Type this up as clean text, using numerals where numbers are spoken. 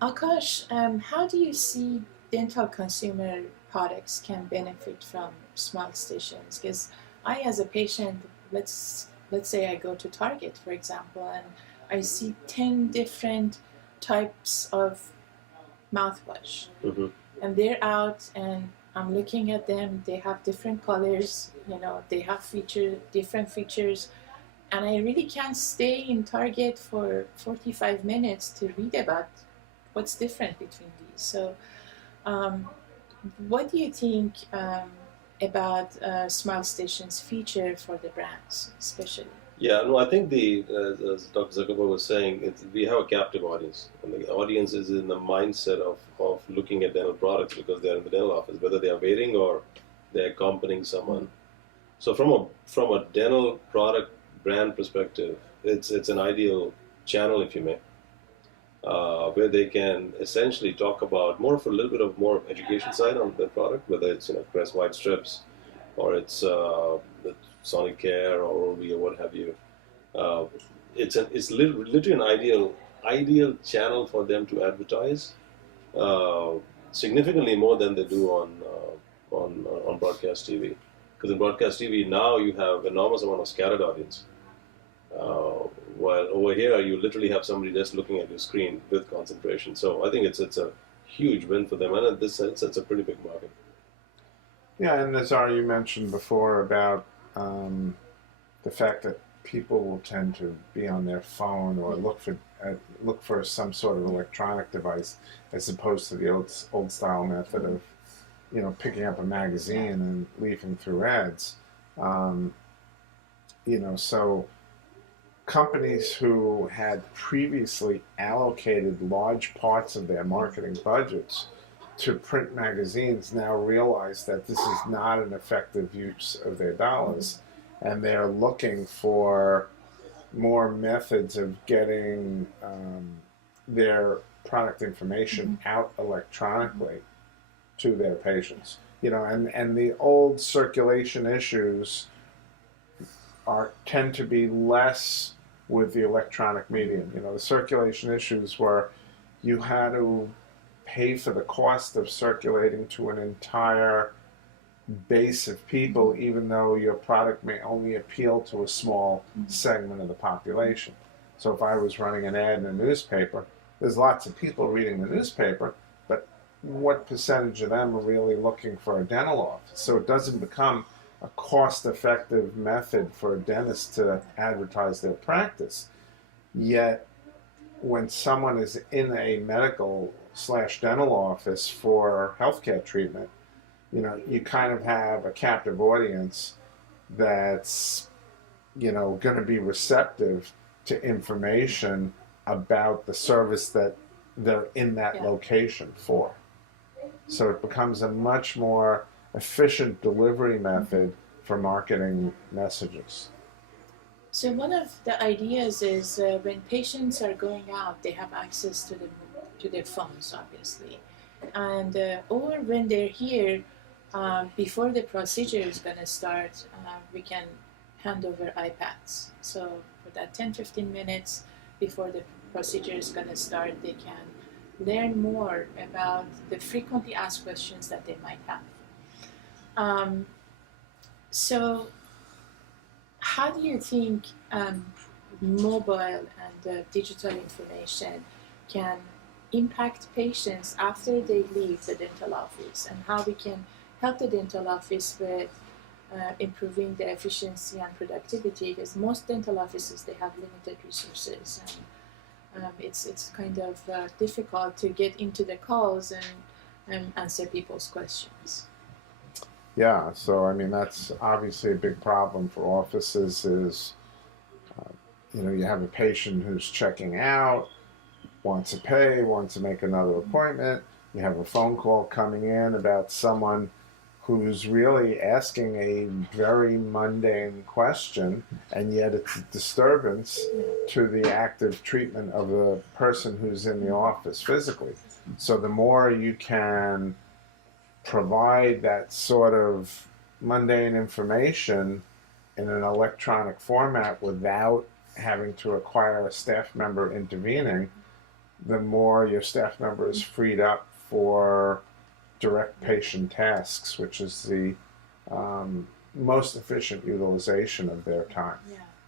Akash, how do you see dental consumer products can benefit from smart stations? Because I, as a patient, let's say I go to Target, for example, and I see 10 different types of mouthwash, Hmm. and they're out, and I'm looking at them. They have different colors, they have different features, and I really can't stay in Target for 45 minutes to read about what's different between these. So, um, what do you think about Smart Station's feature for the brands, especially? Yeah, no, I think as Dr. Zuckerberg was saying, we have a captive audience, and the audience is in the mindset of looking at dental products because they're in the dental office, whether they are waiting or they're accompanying someone. So from a dental product brand perspective, it's an ideal channel, if you may, where they can essentially talk about more of a little bit of more education side on the product, whether it's Crest White Strips or it's the Sonic Care or Orbi or what have you. Uh, it's literally an ideal channel for them to advertise, uh, significantly more than they do on broadcast TV. Because in broadcast TV now you have enormous amount of scattered audience. While over here you literally have somebody just looking at your screen with concentration. So I think it's a huge win for them, and in this sense, it's a pretty big market. Yeah, and as you mentioned before about um, the fact that people will tend to be on their phone or look for some sort of electronic device as opposed to the old style method of picking up a magazine and leafing through ads. Um, so companies who had previously allocated large parts of their marketing budgets to print magazines now realize that this is not an effective use of their dollars, and they're looking for more methods of getting their product information out electronically to their patients. And the old circulation issues tend to be less with the electronic medium. The circulation issues were you had to pay for the cost of circulating to an entire base of people, even though your product may only appeal to a small segment of the population. So if I was running an ad in a newspaper, there's lots of people reading the newspaper, but what percentage of them are really looking for a dental office? So it doesn't become a cost-effective method for a dentist to advertise their practice. Yet, when someone is in a medical/dental office for healthcare treatment, you kind of have a captive audience that's, going to be receptive to information about the service that they're in that location for. So it becomes a much more efficient delivery method for marketing messages. So one of the ideas is when patients are going out, they have access to their phones, obviously, and or when they're here, before the procedure is going to start, we can hand over iPads. So for that 10-15 minutes before the procedure is going to start, they can learn more about the frequently asked questions that they might have. So how do you think mobile and digital information can impact patients after they leave the dental office, and how we can help the dental office with improving the efficiency and productivity? Because most dental offices, they have limited resources, and it's kind of difficult to get into the calls and answer people's questions. Yeah, so I mean that's obviously a big problem for offices. Is you have a patient who's checking out, wants to pay, wants to make another appointment. You have a phone call coming in about someone who's really asking a very mundane question, and yet it's a disturbance to the active treatment of the person who's in the office physically. So the more you can provide that sort of mundane information in an electronic format without having to require a staff member intervening, the more your staff member is freed up for direct patient tasks, which is the most efficient utilization of their time. Yeah.